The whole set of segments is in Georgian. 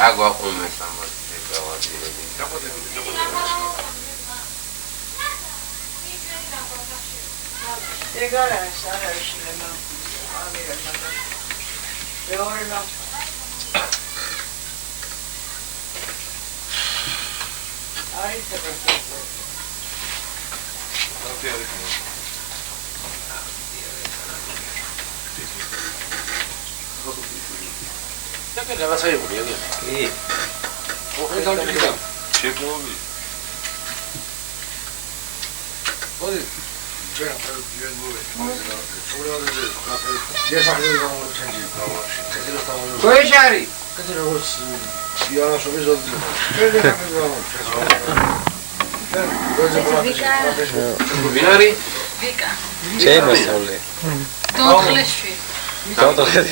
Água começa a 내가 사이 우리 여기. 예. 회장 주니까 제공이. 어디 제가 바로 비행 거에 저번에 가서 예상을 하고 챙기고 그대로 싸우는. 거기샤리. 그대로 비하나 소비서 그대로 하는 거. 미나리? Vika. 제일 싸울래. Don't listen. 저도 해야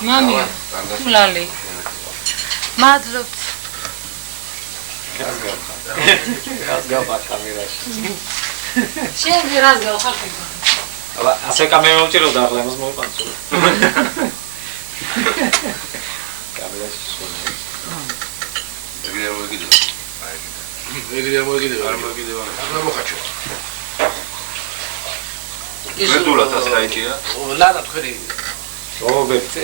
Mami, ulali. Madlut. Şimdi biraz gel kalkın. აბა ასე კამერა უჭირო და ახლა იმას მოიყვანო. კამერაში შევიდე. ეგრეა მოგიდე. არ მოგიდე. ახლა მოხაჩო. ისურა დასაიჭია. ლადა თქვენი. ობერცე.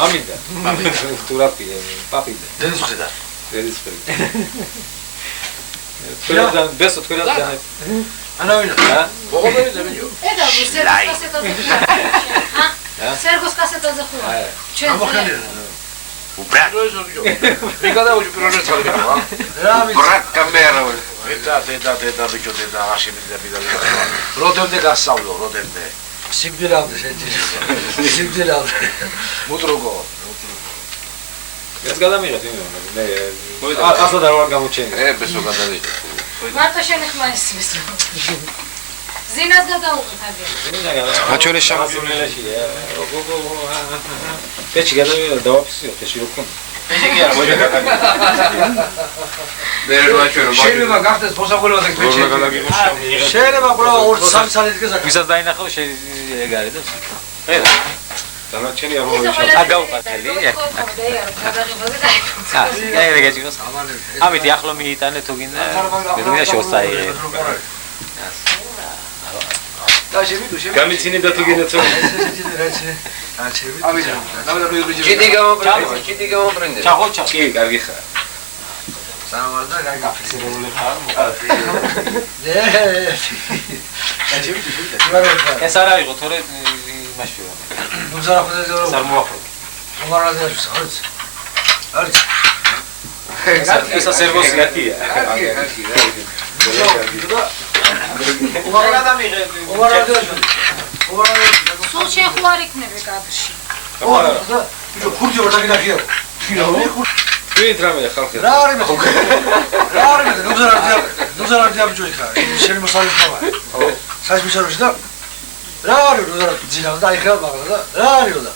მამიდა. თურაფია, პაპიდა. დედისხედა. თურა ბესო თურა და Ana oyna. Ha? Oğlum izlemiyor. Это Серго кассета захуя. А? Серго кассета захуя. Чё? Убрать. Никогда уже пирожное стали. Брат камера. Это бичо это ашимизда бидали. Родемде გასავლო, родемде. სიგბილავდა შეჭი. სიგბილავდა. მუტროგო. ეს გადამიღეთ მე. ასა და რა გამოჩენე. ბესო გადავიდე. მარტო შენი ხმა ისმის. ზინას გადაუყიფებია. აჩოლე შამზუნელაშია. ეჩი გადავიდა დავაფსიო, ეჩი რო ქონდა. ეჩი არა მოდი გადაგე. შეიძლება გახდეს მოსაყოლოა და ქვეჩი. შეიძლება ყველა 2-3 საათის გასაგები. ვისაც დაინახავ ეგ არის და ხედა. დანარჩენი ამოვიჩა. აგაუყათელი. აი რეგეჭი გას. ამით ახლო მიიტანე თუ გინდა. მედონია შევსაიღე. გამიცინე და თუ გინდა თუ. ჭიდი გამომბრენდე. ჩახოჩა. კი, კარგი ხარ. სამარდა გაგაფიქსირებული ხარ. ეს არ აიღო თორე იმაში ვარ. Sarmuafro. Esa servosiyatiya. Sul shexuar iknebe kadrshi. ხურჯი ვარ დაგინახია. ვით რამე ხალხი. რა არის მე? რა არის მე? ნუზარარდია ბიჭოიქა. შენ მოსალით ხარ. საერთაშორისო და რა არის ნუზარარ ძირავ და აიხარ მაგლა და რა არის და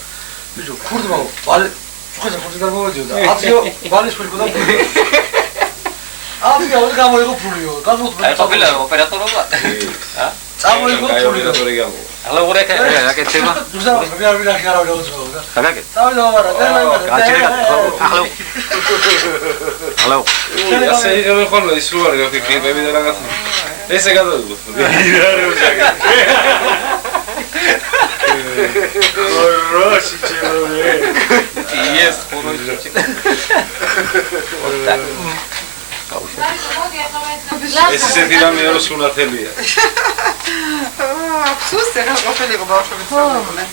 ბიჭო ხურდმა ბალე ხუხეზე ხურდი გამოვიდიო და აციო ბალის ხურდა. აბია უნდა გამოიღო ფულიო. აი ყოფილა ოპერატორობა. ა? წამოიღო ფულიო. Alla ora che tema? ნუზარარ მე არ ვინახე არა უძღო და. Tagake. დავიდა მარა და Hello. ასე იყო ხოლმე ის რო არის ოქი კლიპები და რაღაც. ესე გადავიდო. Хороший человек. Есть, хороший. ეს ისეთი რამე არის სუნათელია. აფსუსე რა ყოფილიყო ბავშვები ცნობილდნენ.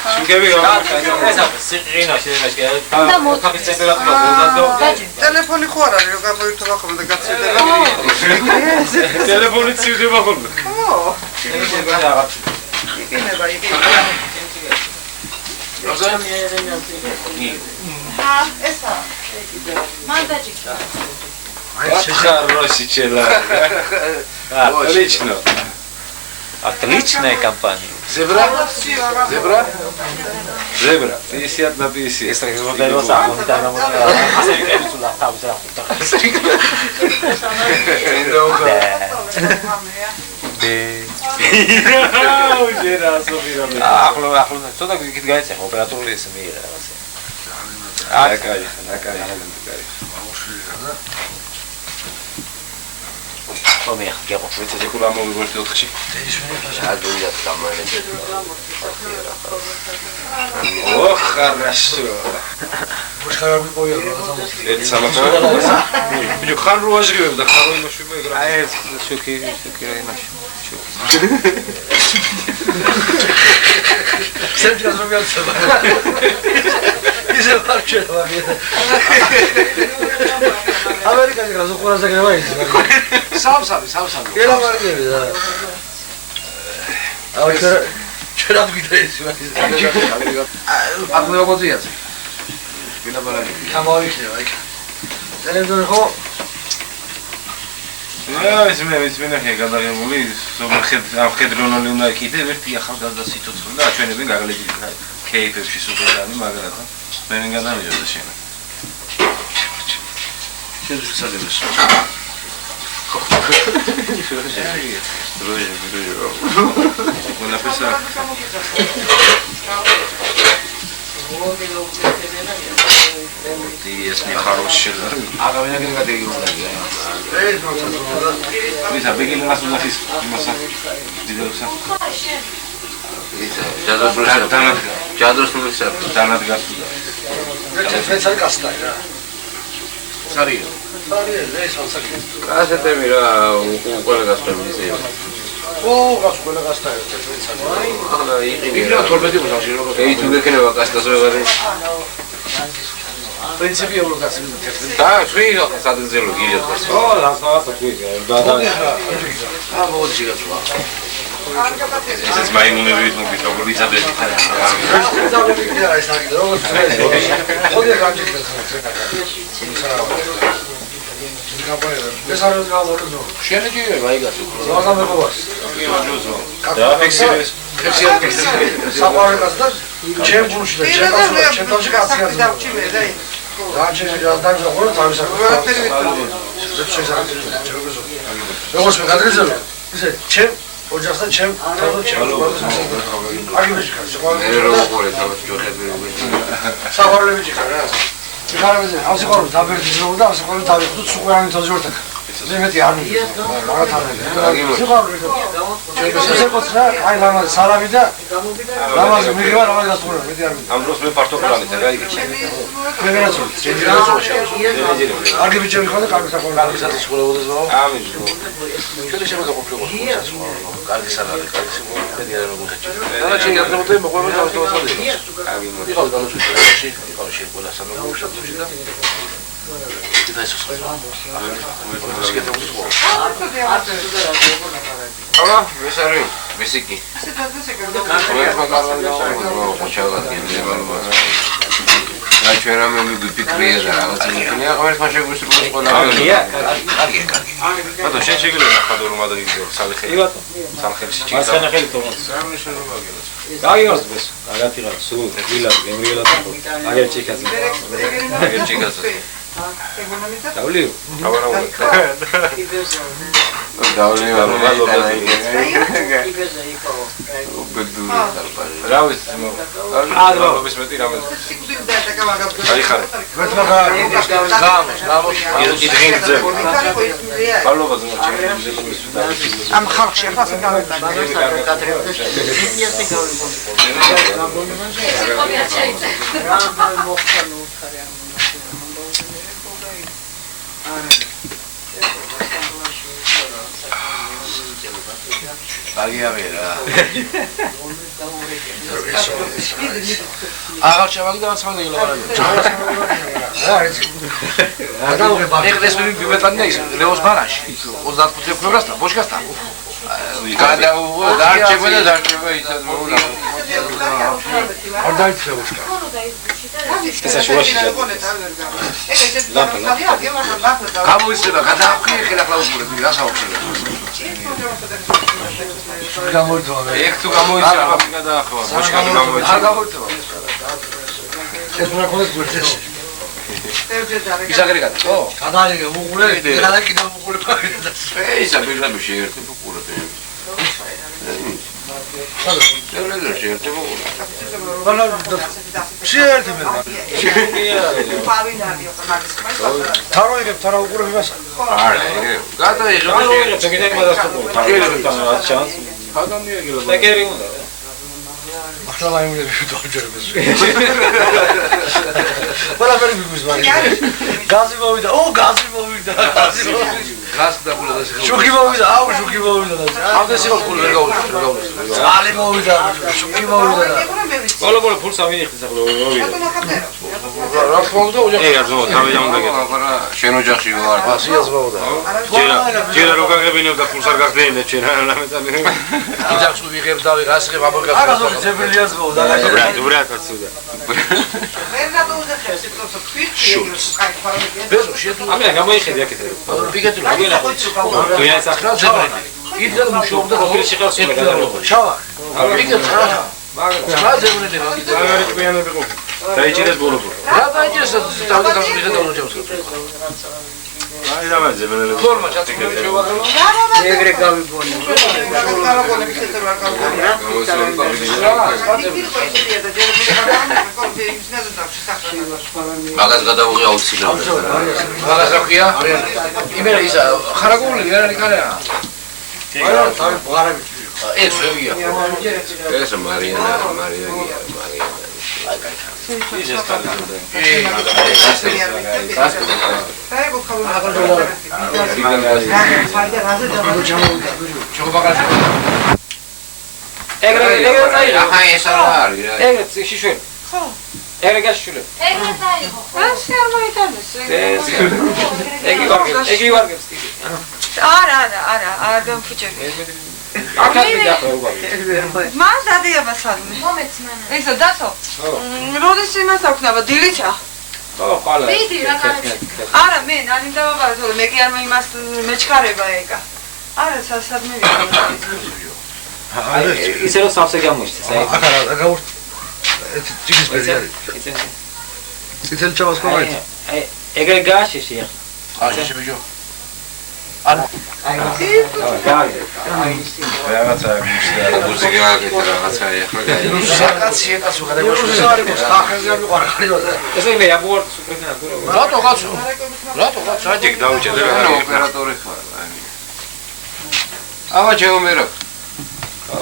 შიგები ტელეფონი ხო არ არის რომ გამოირთვა ხოლმე და გაცილდება. ტელეფონი ცივდება ხოლმე. ხო. იქნება. ესა. Мандачик. Хороший человек. Отлично. Отличная компания. Зебра? 50 на 50. Если его даёт сам, он там ასე ვიყენებ სულა თავს რა ხუთა. ახლა ცოტა გიქით გაიცეხა ოპერატორული ეს მიიღე რაღაცა. ნაკარი. ხომი ახლა გეყო. ვიცი კულა მოვიგორდი 4-ში. Адуя тамане. О, хорошо. მუშხარები პოირო რა ეს სამათო. ბიჭო ხან რო აჟღებებ და ხან რო იმაშვება ეგ რა. აი ეს შუქი რა იმაში. სერჯას რომ მიაცება. ისე ვარჩევა მე. ამერიკაში გასულ ყველაზე გრევა ის. სამსამი. ელა მარგები და. აუ ჩერად გიდრეს მაგის. აგნო მოდიაც. ვინა ბალანი. გამოვიხდება იქ. ზელენდონი ხო? ეს მე ნახე გადაღებული ამხედრონული უნდა იქიდე ერთი ახალგაზრდა სიცოცხლე და აჩვენებენ გაგლებული кейფებში სუპერდანი მაგრამ მე მენ გადამიჯდა შენ. შეძლებეს. Una persona. Ты если хороший. Ага, меня как ты его Лиза, бегали нас на фис. Маса. Дидоса. ჯადროს ნუისა. დანადგას სუდა. ფეცარი გასტაი რა. სარიო. ეს ხალხი. კასეტები რა უკვე გასწრებული ისე. ო, გასწრებული გასტაი ფეცარი. ახლა იყინე 12 გუშინში როგორ. ეი თუ გექნება კასტას ვეღარი. პრინციპიულად გასწრებული. და შვილი სადღელო გიჟოთ. ო, რაღაცა თქვია. და მოდი გასვლა. ეს მაიმუნები ვიტმობთ როგორ იზაბები ხარ. იზაბები კი არა ეს არის როგორ წვეწ. ხოდი გამჭირდა ეს არის გამორზო. შენეჯი ვაიგასო. ზოგადად მეგობას. და ფიქსირეს. საყვარელას და ჩემ გულში და ჩემ კაცში კაცი დავჭიმე და დაჩენე და ხოლმე თავის ყველაფერი ვიტყოდი. როგორც მე გადაგეძლო ისე ჩემ ოჯახს და ჩემ აგიბეში მე როგორ ყოლე თავის ჯოხები საყვარელი ვიჭი ხარ რა ხარებზე ასე ყოლე დაბერდის რო და ასე ყოლე დავიხდო სუყურანი თოჯორთა მე მეტი არ მივიდა მაგათ არ მივიდა საყვარელი ჩვენ შეqotsრა აი ლამაზ სალამი და ლამაზ მიღება ლამაზ გასწორება მეტი არ მივიდა ამ დროს მე პარტოკრალით რა იგი. მე ვერაცოდი აგიბეში ვიხარ და კარგი საყვარელი კარგი საათის სკოლაბოდეს ბაო ამის. ჩვენ შემოდა ყოფილიყო კარგი სალამი კარგი სიყვარული და როგორ ხეჭი და ჩვენ გადავდე მოყვება თავის თავად იყავ განუჩვენებაში იყავ შეყოლა სამოგო შაბლოში და და ეს აბა ვესარი ვესიკი რა ჩვენ რამე მიგიფიქრია და რაღაცა იქნია ღმერთმა შეგვისრულოს ყველა კარგია ბატონო შენ შეგიძლია ნახადო რომ ადრიგო სალხელი. ბატონო სალხელში მას ჭირდა. ხანახელი თომას სამი შეიძლება გელოს. გაიგოს ეს აგათი რა სულ ვილად გემრიელად აგერ ჩიქაზე ეგ ჩიგაზე. დავლი აბა დავლიო რა ვიცი ალბათ მეტი რამე. აი ხარ. იდგინძე. ალბათ მოჭი. ამ ხალხში ახლა ასე გავაკეთე. აგიაღია რა. აღარ ჩავაგი და ვაცმადი გელავარები. რა არის? ეგრეს მე ვიბეტანია ის ლეოს ბარაში. 35 ოქტომბერს ბოშკასთან. გადაუღო დარჩება და დარჩება იცად მოუნა. არ დაიწყე ბოშკა. გამოიწება გადაახვი ეხლა კლაუსულები რა საუბრია. გამოიწვა. ეგ თუ გამოიწვა გადაახვა. ბოშკა გამოიწვა. არ გამოიწვა. ეს რა ქონდეს გვერდში. ისაგრეგატი, ხო? გადაიღე უყურე, და კიდევ უყურე პაკეტად. ისა ბიგრები შეერთებ უყურებ. შეიძლება შეერთებ უყურებ. შეერთებ მე. თაროიღებ, თარა უყურებ იმას. არა, გადაიღებ. ახლა მაიმუნები ვიდოჯერებს. ყველაფერი მიგვიზმარი. გაზი მოვიდა. გაზი მოვიდა. გაზი დაგულა და შუქი მოვიდა. შუქი მოვიდა. ამდეს იყო ფული ვერ გაუშვი. ძალი მოვიდა. შუქი მოვიდა. ბოლო ფულს ავიღეთ ახლა მოვიდა. რა თქმა უნდა ოჯახი. ეგ აზო თავი ამდგა. შენ ოჯახში ვარ. ასიას მოვიდა. ჯერა რო გაგებინებ და ფულს არ გაგდეინდა ჩვენ რა მეტად. ოჯახს ვიღებ და ვიღასიღებ აბორგას. არა ზოგი ზებრილიას მოვიდა. ბრატ ცუდა. ბეზო შეთუ. ამე გამოიხედი აქეთ. პიკეტი თუ ეს ახლა ზებრილი. იძა მუშაობდა ყოფილი სიყავს უნდა გადაიღო. შავა. პიკეტი რა ზებრილი მაგიდა. აღარ ჭიანები ყოფილი. დაიჭირეს ბოლო. რა დაიჭირეს დავდა გამიგდა და უნჯავს. აი რა ზებრილი. ფორმა ჩატიკები. ეგრე გავიგონე. მაგას გადავუღე აუცილებლად. მაგას რა ქვია? იმენა ისა ხარაგული რა რიკალია. არა, თავი ბღარები. ეს ვია. ეს მარიანა. ის კალიდო. ეგრე წაიღო. ახლა ეს რა არის? ეგრე შიშველი. ხო. ეგრე გაშული. ეგრე წაიღო. ასე არ მოიტანეს. ეგი ვარგებს ტიპი. არა, დამფუჭები. აკაკი დახევა. მან დადიება სადმე. მომეც მანა. ისო დათო. როდის იმას აქვს დილიჩა? ხო, ყალა. ვიდი რა კარგი. არა, მე ნანი დავაბარე, თორე მე კი არ იმას მეჩქარება ეგა. არა, სადმე ვიყავ. ისე რომ სავსე გამოიშთა, საერთოდ. ახლა გავურთ. ეს ჯიგის პერიოდი არის. ციცელი ჩავას ყავით. აი, ეგრე გაშიში ახლა. აშიში ბიჭო. არა. რაღაცა მუსიკა გაკეთე რაღაცა ახლა გაიგე. საკაციებას უყურებ. ახლა არ ვიყავ. ესე მე აბორტ სუპერნა. რატო კაცო? საჯიკ დაუჭერე რა ოპერატორი ხარ? აბა ჯეომერო.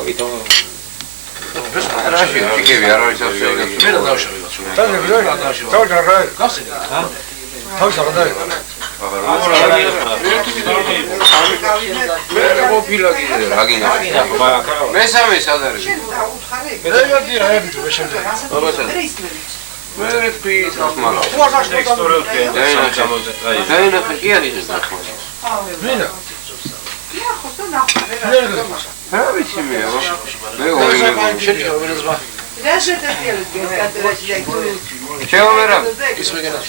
ვითომ რაში ფიქები არ არის ახლა. მე რა დავშავე კაცო. თავი რა? გასწრე. თავი საღდარი. მე მოფილა კიდე რა გინდა? მესამე სად არის? მედი რა ებიჭო მე შემდეგ. მე რეკი თახმალა. ექსტორიულ პენდენს გამოძეყაი. დაინა კი არის ეს ნახმა. ვინა? რა ვიცი მე აბა. მე ორი შეჭა ვინაზმა. შეომერა ის ვეგენა.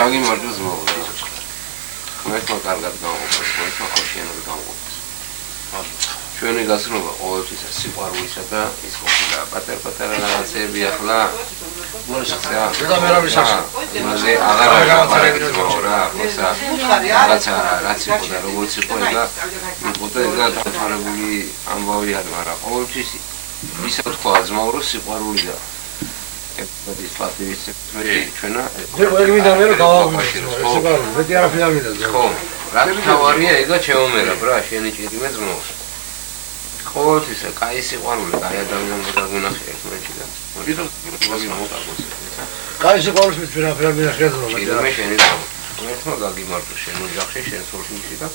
დაგიმარჯოს მოვა. მე თვითონ კარგად გავუყურე, თვითონ ხოშიანად გავუყურე. ჩვენი გასწრება ყოველთვის სიყვარულისა და ის ყოფილა პატარ-პატარა რაღაცები ახლა და მე რა ვისახე? იმაზე აღარ გავაცარებდო რა, ხოსა. რაღაცა რაც იყო და როგორც იყო ეგა იყო და დაფარებული ამბავი არის, მაგრამ ყოველთვის ისე თქვა ძმაურო სიყვარული და ეს პატივის ჩვენა მე მინდა მე რომ გავაღვიძო ესე გარო მეტი არაფერი არ მინდა ხო რა თავარია ეგა ჩემომერა ბრა შენი ჭირი მე ძმაუს ყოველთვის კაი სიყვარული კაი ადამიანს დაგვინახე ერთმანეთში და ვიდრე მოგაგოს კაი სიყვარულს მე ვერაფერ არ მინახე ძმაუს ჭირი მე შენი ძმაუს მე თქო გაგიმარტო შენ ოჯახში შენ სულში და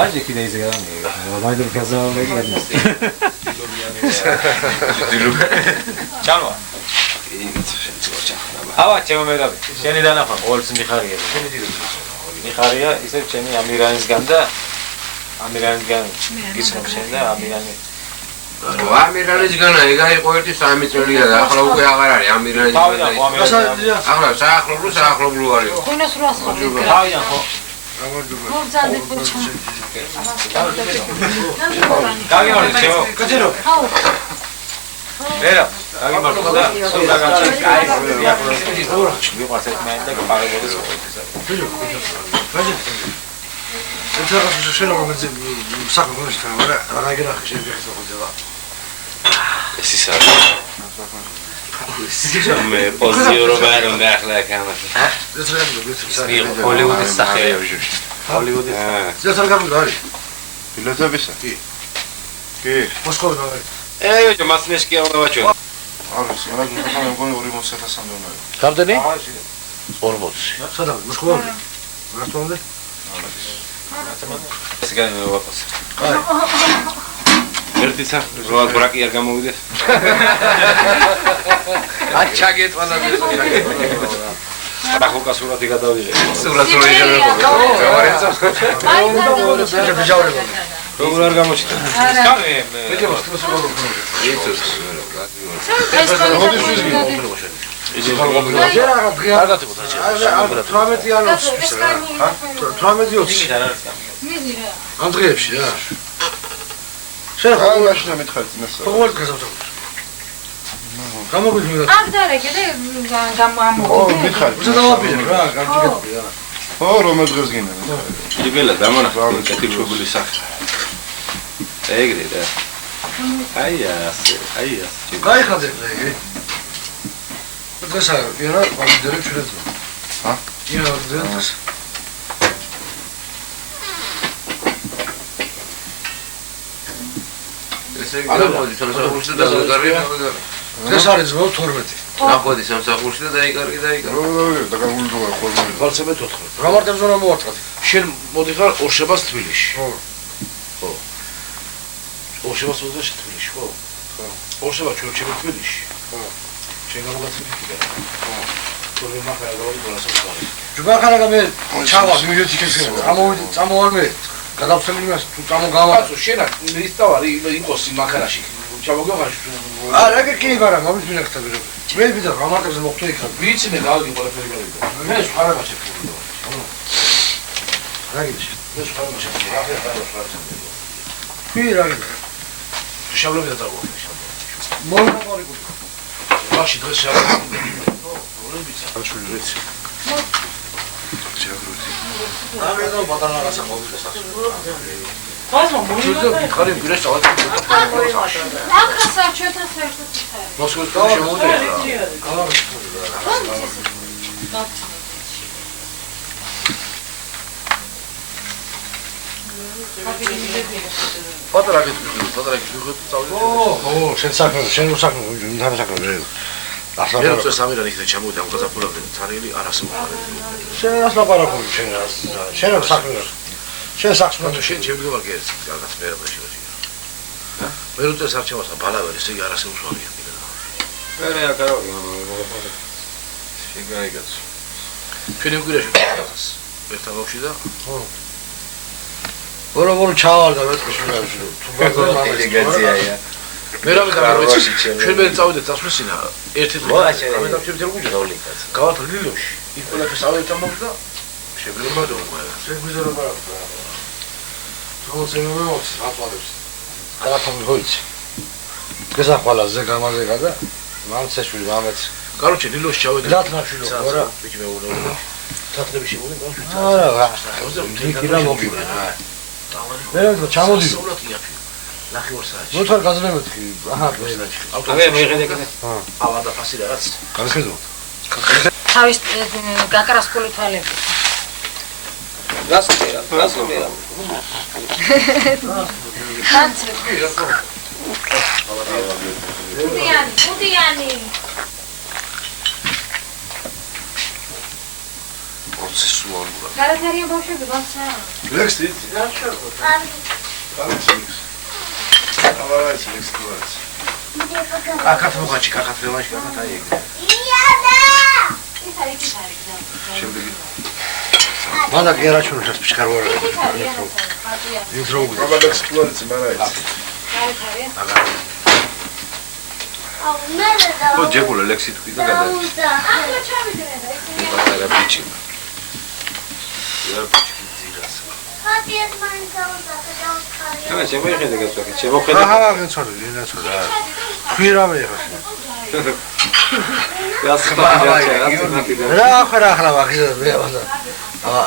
Даже когда из города, вайдер казал, ჩანვა. ავა ჩემო მეგობი, შენი დანახვა ყოველთვის მიხარია. მიხარია ისევ ჩემი ამირანისგან და ამირანისგან გიცნობ შენ და ამირანი. ამირანისგან ეგ იყო ერთი 3 წელია და ახლა უკვე აღარ არის ამირანისგან. ახლა საახლობლო არის. ხონას რას ხარ? თავიდან ხო? მოგზადე პოჩა. გაგიმართ ჩემო. კაცერო. აუ. ვერა, გაგიმართ და სულ დაგაჩვენე. აი, მიყვარს ეს მაინდა და გაპარებოდეს ყოველთვის. ეს შეიძლება რომელიც საქმე გონს თან, მაგრამ რა გერახი შეიძლება ხდება. ეს ის არის. მე პოზიორობა არ უნდა ახლა კამერა. ეს რა გიგო ის ჰოლივუდის სახეა ბიჭი. ჰოლივუდის. ეს რა გიგო არის? პილოტებისა? კი. კი. მოსკოვი არის. ბიჭო, მასნეშკი არ დავაჩვენ. არის, რა გიქნა მეგონი 40,000-ამდე უნდა იყოს. რამდენი? 40. სადა მოსკოვი? რასტონდე? ეს გაიმე ვაპოს. ერთი ცა, რა ბრაკი არ გამოვიდეს. აჩაგეთვალა ეს. ახლა სურათი გადავიღე. სურათი გადავიღე. ბიჭავრება. როგორ არ გამოჩნდა? სკამე. ეს ხოდის ის კარგად იყო დაჭერა. 18 ანოს. 18-20. მიდი რა. ამ დღეებში რა. შენ რა მაშინა მითხარ წინასწარ. ყოველ დღეს ავწევს. გამოგვიძინე. აქ დარეკე და გამომოდი. მითხარ. უცა დავაპირებ რა, გამჭირებული რა. ო, რომელ დღეს გინდა? იბელა დამონახა კეთილშობილი სახე. ეგრე და. აი ასე. გაიხადე ეგ. დღესა ირა ვამდერე ჩვენს. ჰა? ირა დღეს. ესე იგი გამოდი სამსახურში და დაიკარგე. დღეს არის 12. გამოდი სამსახურში და დაიკარგე. დაგაგულდოა ხოლმე. ხალხები 14. რა მარტებს უნდა მოვარტყათ? შენ მოდიხარ ორშაბას თბილისში. ხო. ორშაბას მოდიხარ თბილისში, ხო? ხო. ორშაბა ჩვენჩები თბილისში. ხო. შენ გამოგაცემ. ხო. თორე მახარა გავიდი გასასწარი. ჯუბახარა მე ჩავა ბიბლიოთეკაში. წამოვარმე. გადავცემ იმას თუ წამოგავა. კაცო შენ მისთავარი იმოსი მახარაში. ჩამოგავარ. არა ეგ კი არა, მომის მინახტები რო. მე ვიდა რა მარტებს მოხდა იქ. ვიცინე გავიდი ყველაფერი გავიდი. მე სხვა რა შეფუძო. რა გიჩი? მე სხვა რა შეფუძო. კი რა გიჩი? შავლები და დავუხდი. მონაპოლი გული. მაშინ დღეს შავლები. პრობლემებია. აშვილი ვიცი. ამე და ბატონაღასა მოვიდეს ასე. ხაზო მოიყვება. ხარი ბირას წავადი. ახლა ჩვენთან საერთოდ ხარ. მოსკოვს შემოვიდე. პატარა გიხდი წავიდი. ო, შენ საქმე, ნანა საქმე. ახლა მე სამირან იქნა ჩამოვიდა ამ გაზაფხულამდე ცარიელი არასწორია. შენ რას ლაპარაკობ შენ საქმე. შენ საქმე შენ ჩემგებარ გეს კარგად მე რა შეიძლება. მე რო წეს არჩევას ბალავერი ესე იგი არასწორია. მე აკარო შეგაიგაც. ჩვენ იმგვირაში ვიყავს. ერთა ბავში და ხო. ბორო ჩავალ და ვეთქში რა ვიშო. თუ დელეგაციაა. მე რა ვიცი ჩვენ მე წავიდეთ დასვისინა ერთი დღე მე დავჩერდი რომ გიჟა დავლიკაც გავართ ლილოში იქ ყველაფერს ავერთა მოგდა შეგვიძლია შეგვიძლია თორე მე მოხს რატყალებს გადაფამი ჰოიცი დღეს ახვალაზე გამაზეგა და მამცეშვილი მამეც Короче, ლილოში ჩავედი. გრათნაშვილო რა. ბიჭი მეუბნება. თათრები შემოდი, короче. არა. იქ რა მოგივიდა. მე რა ჩამოდი. სულოთ იაფი. ნახე 2 საათი. მოთხარ გაზრემეთქი. აჰა, ბოლნაჩი. აგე მიიღეთ ეგრე. ავანდა ფასი რაღაც. განხედოთ. თავის გაკრასკული თვალები. გასწია. განცრე. Putiani. Გარეთარიან ბავშვები ბავშვია. ლექსით. კაკათ მოხაჩი, კაკათ ვევაში, კაკათ აი ეგ. ის არის. შემდეგი. მანდა კი არაჩვენებს ეს ფიშკარვარ. ინტრო უგდი. ექსპლორაცია მარაიც. გარეთარიან. ხო ჯეკულა ლექსით ვიდა გადადის. ახლა ჩავიდნენ და ისინი არა ბიჭი. რა შემოიხედე გასაკეთე. შემოხედე. აჰა, გეცოდი, გეცოდი. ხვირავე ხარ. რა ახლა ვახიზა მე ვაზა. აა,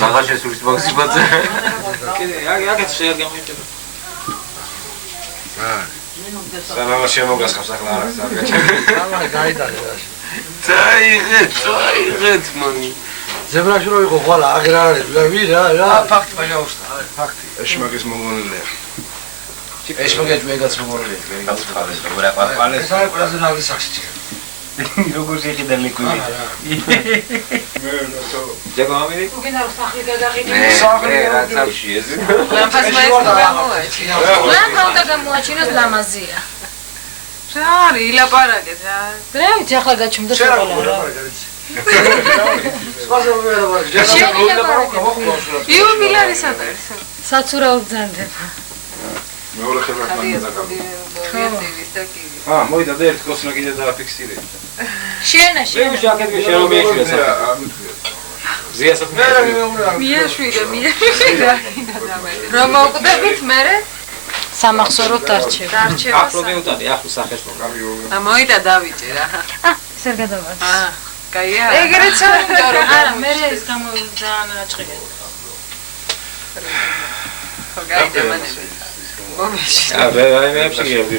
მაგაშე სულის ბოქსი ბაძა. კიდე აგეთ შეერგამიჭება. აა, სანამ შემოგასხავს ახლა არა სარგაჩი. ამა გაიტანე რა. წაიღეთ მან. ზებრაში რო იყო ხვალა აღრა არის რა ფაქტი მაგაუსტა. ფაქტი ეშმაგის მოგონილია. ეშმაგეჭ მეგაც მოგონილია. გასწავლეს როგორ აყვალეს. ეს არის ყველაზე ნაკლი საქსი. როგორ შეხედა ლიკვიდი. მე ნაცო. ჯეკომი? უგენა სახლი გადაყიდე. სახლი რაცა ეს. ლამპას მოეწონა. ლამპა უნდა გამოაჩინოს ლამაზია. რა არის ილაპარაკეთ რა. რა ვიცი ახლა გაჩუმდა სკოლა რა. სხვაზე ვერ იუ მილარის არის. საცურაოდ ბრძანდება. მეორე ხელმძღვანელი მოიდა და ერთ კოსნა კიდე დააფიქსირე. შენა. შაკეთე შემოიშვიეს. ზიასაც მიაშვიდა. რომ მოვკვდებით მე? სამახსოვროდ დარჩება. ახლო მიუტადი, ახლო სახეს მოგა. მოიდა დავიჭე რა. ისერ გადავარს. კაია. ეგრეც არა. არა, მე ის ძალიან რაჭყია. გაიდა მანები. მომეში. მე ფსიქიები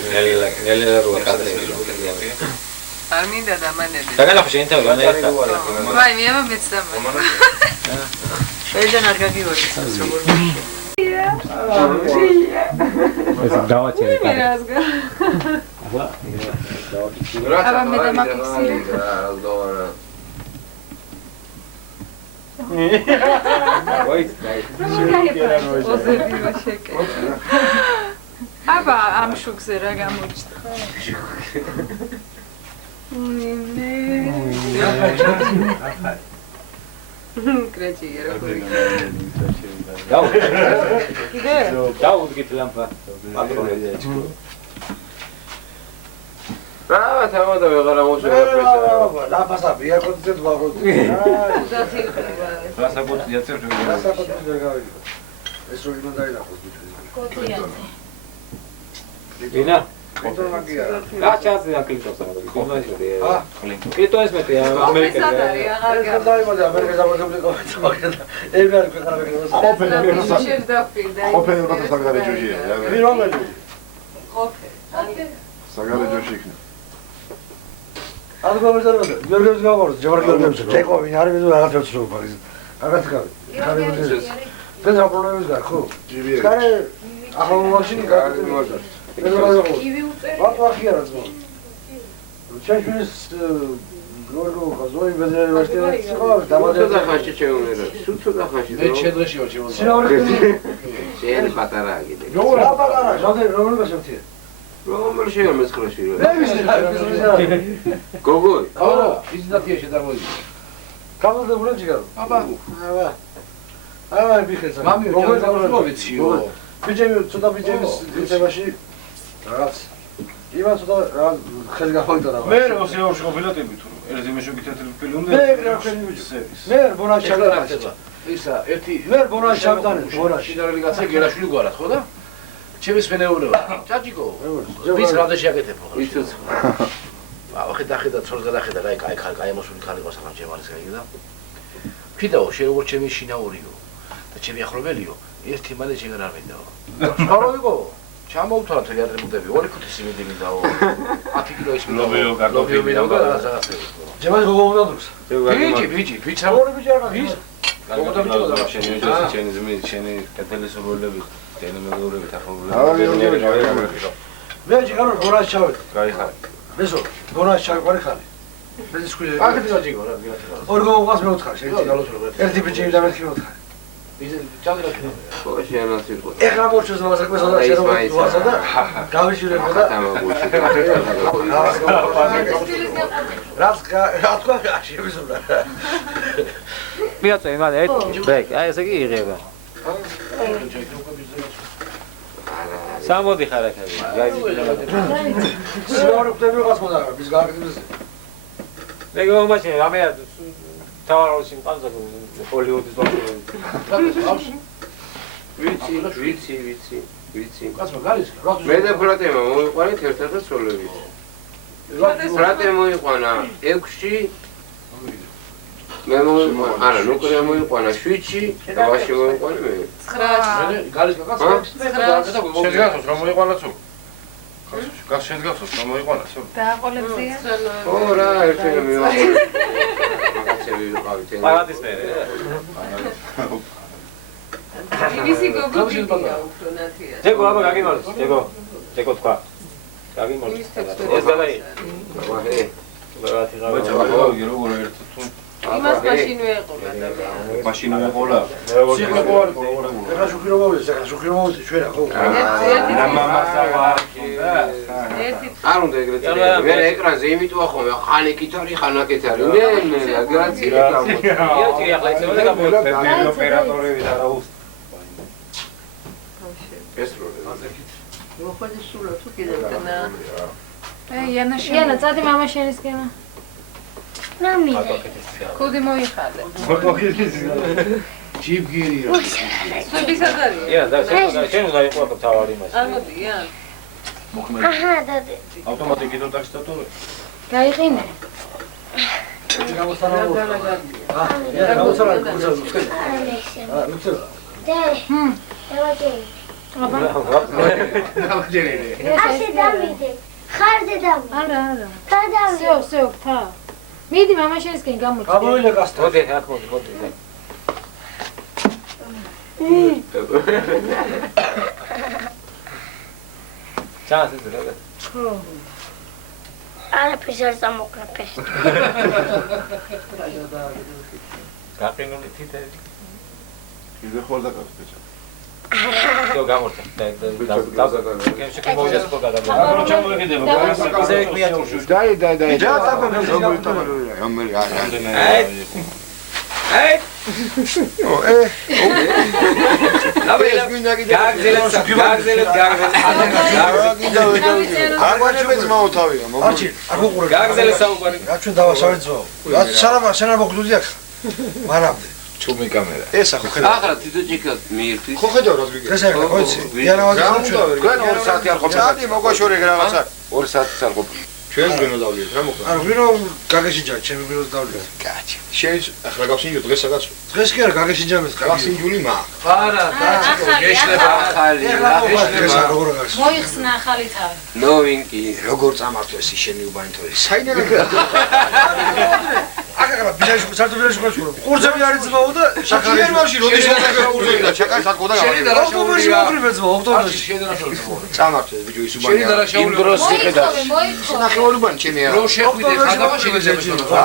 ნელა რო კადრები. არ მინდა და მანები. დაგალახო შენ თავი რა ერთა. ვაი, მე მეც და მან. შეიძლება არ გაგიوارდ როგორ ეს დავაჩერე კადრები. აბა მე დამაფიქსირე. აბა ამ შუქზე რა გამოჩნდა. კრეჭია როგორი. დაუდგით ლამპა. რა თავადა ვეღარ ამოშორა. ლაფასა ბიაკოძეთ ვაღოდი. რასაკუთია წერ ეს რო იმან დაინახოს ბიჭი. კოტიაზე. ვინა? კოტონაგია. რა ჩაზე აკლიტოს ამბობ. კომპანიები. კლიტო ეს მეტი ამერიკაში. ეს დაიბადა ამერიკაში დამოუკიდებელი კომპანია. ეგ არის ქვეყანა მეკროს. ყოფილი როცა საგარეჯოშია. ვინ რომელი? საგარეჯოში იქნა. ადგომერზარდა. გიორგიევს გავარდ, ჯაბარ გიორგიევს. ჩეკო ვინ არის მე რაღაც ვეცრ ფაგიზ. რაღაც კავი. ხარი მოძეს. ფედა პრობლემის გარ ხო? ჯიბი. ხარი ახლა მაშინი გაკეთებია. ივი უწერი. ვახია რა ზო. ჩაშვის გორგო ხაზოი ბეზერი ვაშტი. დამოწოდა ხაში შეუნერა. სუცოდა ხაში. მე შედრეში ვარ შემოწოდა. შენ პატარა აგიდე. რა პატარა, რომელი გასავთია? რომელი შეა მეცხრეში რა. მე ვიცი. გოგოი. არა, ისინათიაში დამოიდი. გამოდე ბრუნჯი გარო. აბა. აბა ბიხეცა. მამი გავიციო. ბიჭები ცოტა ბიჭების ძებაში რაღაც იმან ცოტა ხელი გახვიდა რა. მე რო სიაურში ყოფილატები თუ ერთი მეშოგი თეთრი ფილმი. მე რა ხელი ბიჭი. მე ბონაში ჩავდანე. ისა ერთი მე ბონაში ჩავდანე ბონაში. შინარელიგაცია გერაშვილი გვარად ხო და? ჩემის მენეურება. ჭაჭიკო. ვის რამდენი შეაკეთებ ხო? იცოცხლე. ხედა ცოლს გადახედა რა კაი მოსული ხალი ყო სახან ჩემ არის გაიგე და ვქიდაო შენ როგორ ჩემი შინაურიო და ჩემი ახლობელიო ერთი მალე შეგან არ მინდაო სპარო იყო ჩამოვთვალა თელი ატრიბუტები 2-5 სიმინდი მინდაო 10 კილო ის ლობიო კარტოფილი მინდაო და რაღაცა ჯემალი გოგო უნდა დროს ბიჭი ჩამორი ბიჭი არა ის შენი ზმნი შენი კეთილსურვილები დენომეგოვრებით ახალგაზრდები მე ჯიგარო გორას ჩავედ გაიხარ მესო გორას ჩავიყარი ხალი მე სკოლე აქეთ გაჯიგო რა გიათრა ორ გოგოს მე უთხარ ერთი ბიჭი და ერთი უთხარ ის ჩადრა ხო შენაც იყო ეხლა მორჩოს დავასაკვესო და შენ რომ ვასა და გავიშვირებ და რა თქვა შევიზურა მიაწე იმან ერთ ბეკ აი ესე კი იღება სამოდი ხარ აქ სიორი ხდები ყავს მოდა ის გააკეთებს მე გომაში ამე თავაროში მყავს ჰოლივუდის ვაკუუმი ვიცი ყასმა გალის მე და ბრატემა მოიყვანეთ ერთ-ერთ სოლებით ბრატე მოიყვანა 6-ში მე მოიყვანა არა ნუკრე მოიყვანა 7-ში და ვაში მოიყვანა მე 9-ში გალის გაკაცო შედგახოს რომ მოიყვანაცო გას შედგახოს რომ მოიყვანაცო დააყოლებზია ო რა ერთ-ერთი მივაყოლე მაგაცები ვიყავით პარადის მე ისი გოგო გიგია უფრო ნათია ჯეკო აბა გაგიმაროს ჯეკო თქვა გაგიმაროს ეს გადაი ვაჰე რა თიღა მოიყვანო როგორ ერთ თუ იმას მაშინვე ეყოლა და მაშინ მეყოლა ეხლა შუქი რომ მოვიდეს ჩვენ რა ხო მამასა ვარქი არ უნდა ეგრეთ მე ეკრანზე იმიტომ ახome ხანი კითარი ხანა კითარი ნე გრაცია იოჭი ახლა ისე უნდა გამოვიდა ოპერატორები და რა უსტ ეს რო მოხდა სულა თუ კიდევ და Яна, წადი მამა შენისკენ. კუდი მოიხადე. ჯიბგირია. სუბის ადარია. ია, და შენ უნდა იყო აქ თავარი მას. არ მოდია. აჰა, დადე. ავტომატიკით ტაქსტატორი. გაიყინე. ხარზე დამი. არა, არა. გადავიდე. всё, თა. მიდი მამა შენისკენ გამოჩი. გამოვიდა კასტა. მოდი, აქ მოდი. ჩას ეს რა. ხო. არაფერს არ წამოქნა ფესტი. გაყინული თითე. ისე ხო და კასტა. Yo გამორჩა და გემში მოვიდეს ხო გადაგა. აკრო ჩამოეკიდება, ისე მიაჩურს. დაი. გაგზელე საუბარი. რა ჩვენ დავასავეთ ზო. რა სანამ მოგდუდია ხა. მანამდე. ჩუმი კამერა. ეს ახო ხედავ. ახლა თითო ჭიქა მიირთვის. ხო ხედავ რა გიგე. ეს ახლა ხოიცი. იანავაძე ჩვენ. გვენ 2 საათი არ ყოფილა. საათი მოგვაშორე რაღაცა. 2 საათი არ ყოფილა. ჩვენ გვენო დავლიეთ რა მოხდა? არა, ვირო გაგეშინჯა, ჩემი ვირო დავლიეთ. კაჩი. შენ ახლა გავსინჯო დღეს რაღაც. დღეს კი არა გაგეშინჯა მე. გავსინჯული მა. არა, გეშლება ახალი. ეს როგორ გაგეშინჯა? მოიხსნა ახალი თავი. ნოვინკი. როგორ წამართო ეს შენი უბანითორი? საიდან აკაკა ბიჟაჟი სარტუბიჟაჟი ხოჭო. ყურძები არის ძმაო და შაქარი. შენ მაშინ როდის ყურძები და შაქარი სათქო და შენი და რა ოქტომბერში მოგრივე ძმაო, ოქტომბერში. შენ და რა შევიდა. წამართო ეს ბიჭო ის უბანი. შენი და რა შევიდა. იმ დროს იხედა. ნახევარი უბანი ჩემი არა. რო შეხვიდე ხადავა შეიძლება.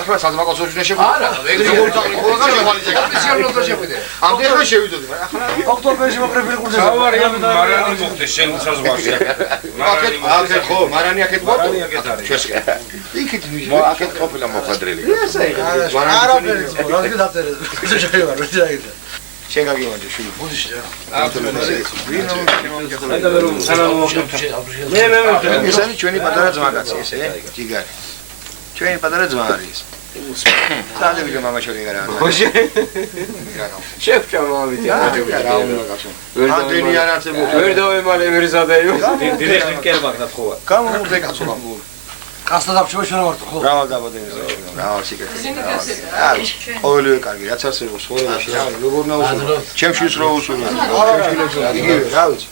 ახლა სადმაკოცო შენ შეხვიდე. არა, ეგრე როგორ წაყოლო შეხვიდე. ოფიციალურად შევიდე. ამდენად შევიდოდი, ახლა ოქტომბერში მოგრივე ყურძები. საუბარია მარანი მოხდეს შენ საზღვარში. აქეთ ხო, მარანი აქეთ ვარ. მარანი აქეთ არის. ჩვენს იქით მო აქეთ ყოფილა მოხადრილი. არაფერი რა დაწერე. შეიძლება რა შეიძლება. შენ გაგიმარჯვე შვილი. ბუდიში რა. ეს არის ჩვენი პატარა ძმაკაცი ესე, ჯიგარი. ჩვენი პატარა ძმა არის. სადები მამაშვილი არა. ხოშე. შეფჭა მამიჩი. ანდრენი არაცე მო. ვერ დავემალე ვერ სადაიო. დირექტორ კერმაკ და ხოა. გამომურდე კაცო გამო. კასტა დაფშობა ჩვენ ვართ ხო? რავალ დაბადების რავალ სიკეთე. აი, ყოველივე კარგი, რაც არსებობს ცხოვრებაში, რა, როგორ უნდა უსულო. ჩემშიც რო უსულო. იგივე, რა ვიცი.